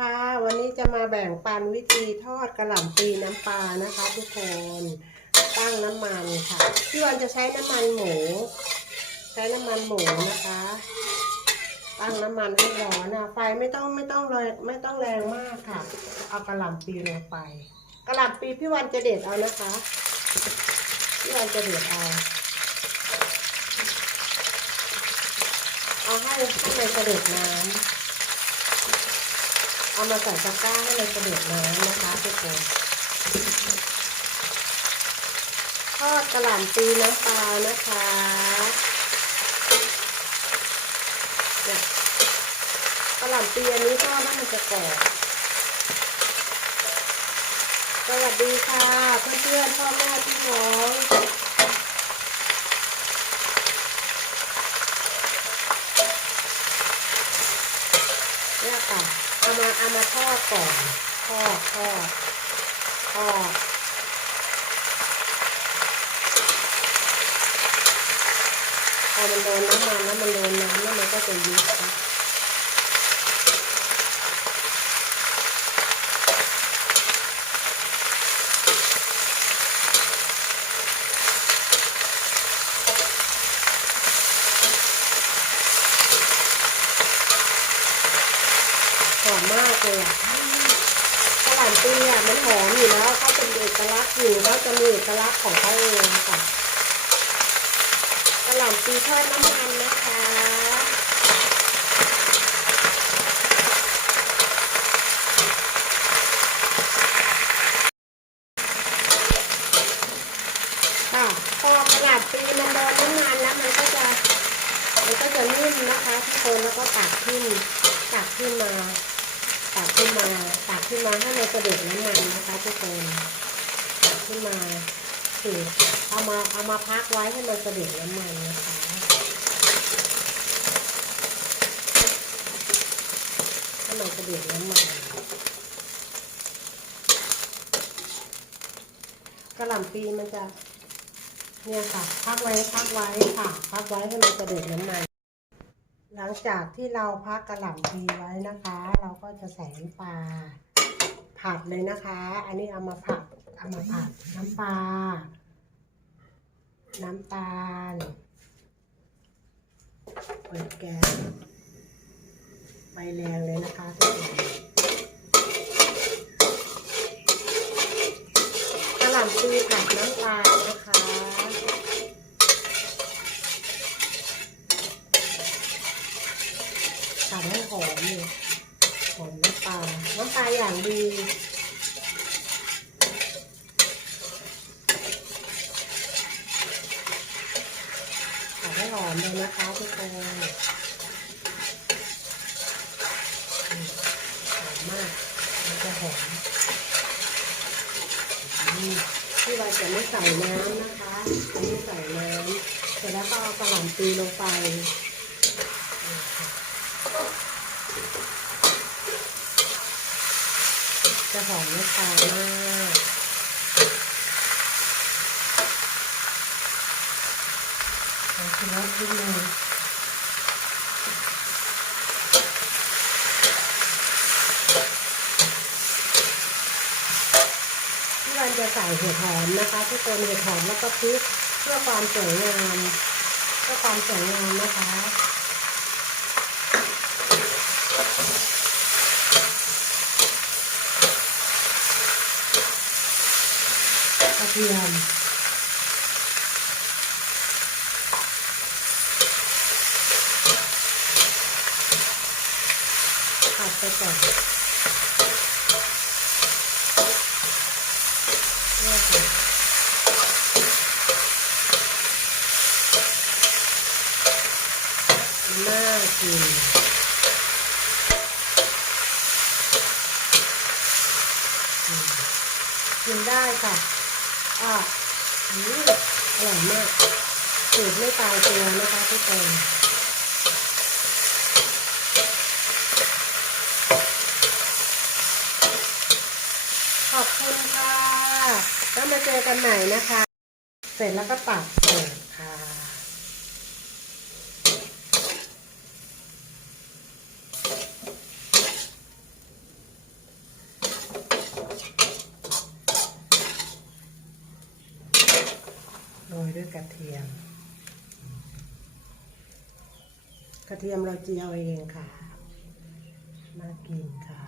ค่ะ วันนี้จะมาแบ่งปันวิธีทอดกระหล่ำปลีน้ำปลานะคะ ทุกคนตั้งน้ำมันค่ะพี่วันจะใช้น้ำมันหมู ใช้น้ำมันหมูนะคะ ตั้งน้ำมันให้ร้อนนะไฟไม่ต้องไม่ต้องแรงไม่ต้องแรงมากค่ะ เอากระหล่ำปลีลงไปกระหล่ำปลีพี่วันจะเด็ดเอานะคะพี่วันจะเด็ดเอาเอาให้ให้มันกระเด็ดน้ำ เอามาใส่ตะกร้าให้มันกระเด็ดน้ำนะคะทุกคนทอดกระหล่ำปีน้ำปลานะคะเนี่ยกระหล่ำปีอันนี้ทอดแล้วมันจะกรอบสวัสดีค่ะเพื่อนๆพ่อแม่พี่น้องเนี่ยค่ะ เอามาเอามาทอดก่อนทอดทอดทอดพอมันโดนน้ำมันแล้วมันโดนน้ำแล้วมันก็จะยุบค่ะ หอมมากเลยอะกระหล่ำปีอะมันหอมอยู่แล้วเขาเป็นเอกลักษณ์อยู่เขาจะมีเอกลักษณ์ของเขาเองค่ะกระหล่ำปีทอดน้ำมันนะคะพอกระหล่ำปีมันโดนน้ำมันแล้วมันก็จะมันก็จะนิ่มนะคะทุกคนแล้วก็ตักขึ้นตักขึ้นมาตักขึ้นมาตักขึ้น มาให้มันกระเด็ดน้ำมันนะคะทุกคนตักขึ้นมาถือเอามาเอามาพักไว้ให้มันกระเด็ดน้ำมันนะคะให้มันกระเด็ดน้ำมันกระหล่ำปีมันจะเนี่ยค่ะพักไว้พักไว้ค่ะ พักไว้ให้มันกระเด็ดน้ำมันหลังจากที่เราพักกระหล่ำปีไว้นะคะ เราก็จะใส่น้ำปลา ผัดเลยนะคะ อันนี้เอามาผัดเอามาผัดน้ำปลา น้ำตาล เปิดแก๊สไฟแรงเลยนะคะทุกคนกระหล่ำปีผัดน้ำปลานะคะ ผัดให้หอมเลยหอมน้ำปลา น้ำปลา อย่างดีผัดให้หอมเลยนะคะทุกคนหอมมาก มันจะหอมอืมที่เราจะไม่ใส่น้ำนะคะไม่ใส่น้ำเสร็จแล้วก็กระหล่ำปีลงไปนี่ค่ะ จะหอมน้ำตาลมากเอาขึ้นแล้วขึ้นเลยที่วันจะใส่เห็ดหอมนะคะทุกคนเห็ดหอมแล้วก็พริกเพื่อความสวยงามเพื่อความสวยงามนะคะ กระ เทียมผัดไปก่อนเนี่ยค่ะน่ากินกินได้ค่ะ อะอืมอร่อยมากสูตรไม่ตายตัวนะคะทุกคนขอบคุณค่ะ แล้วมาเจอกันใหม่นะคะ เสร็จแล้วก็ตักเสิร์ฟค่ะ ด้วยกระเทียม กระเทียมเราเจียวเองค่ะ มากินค่ะ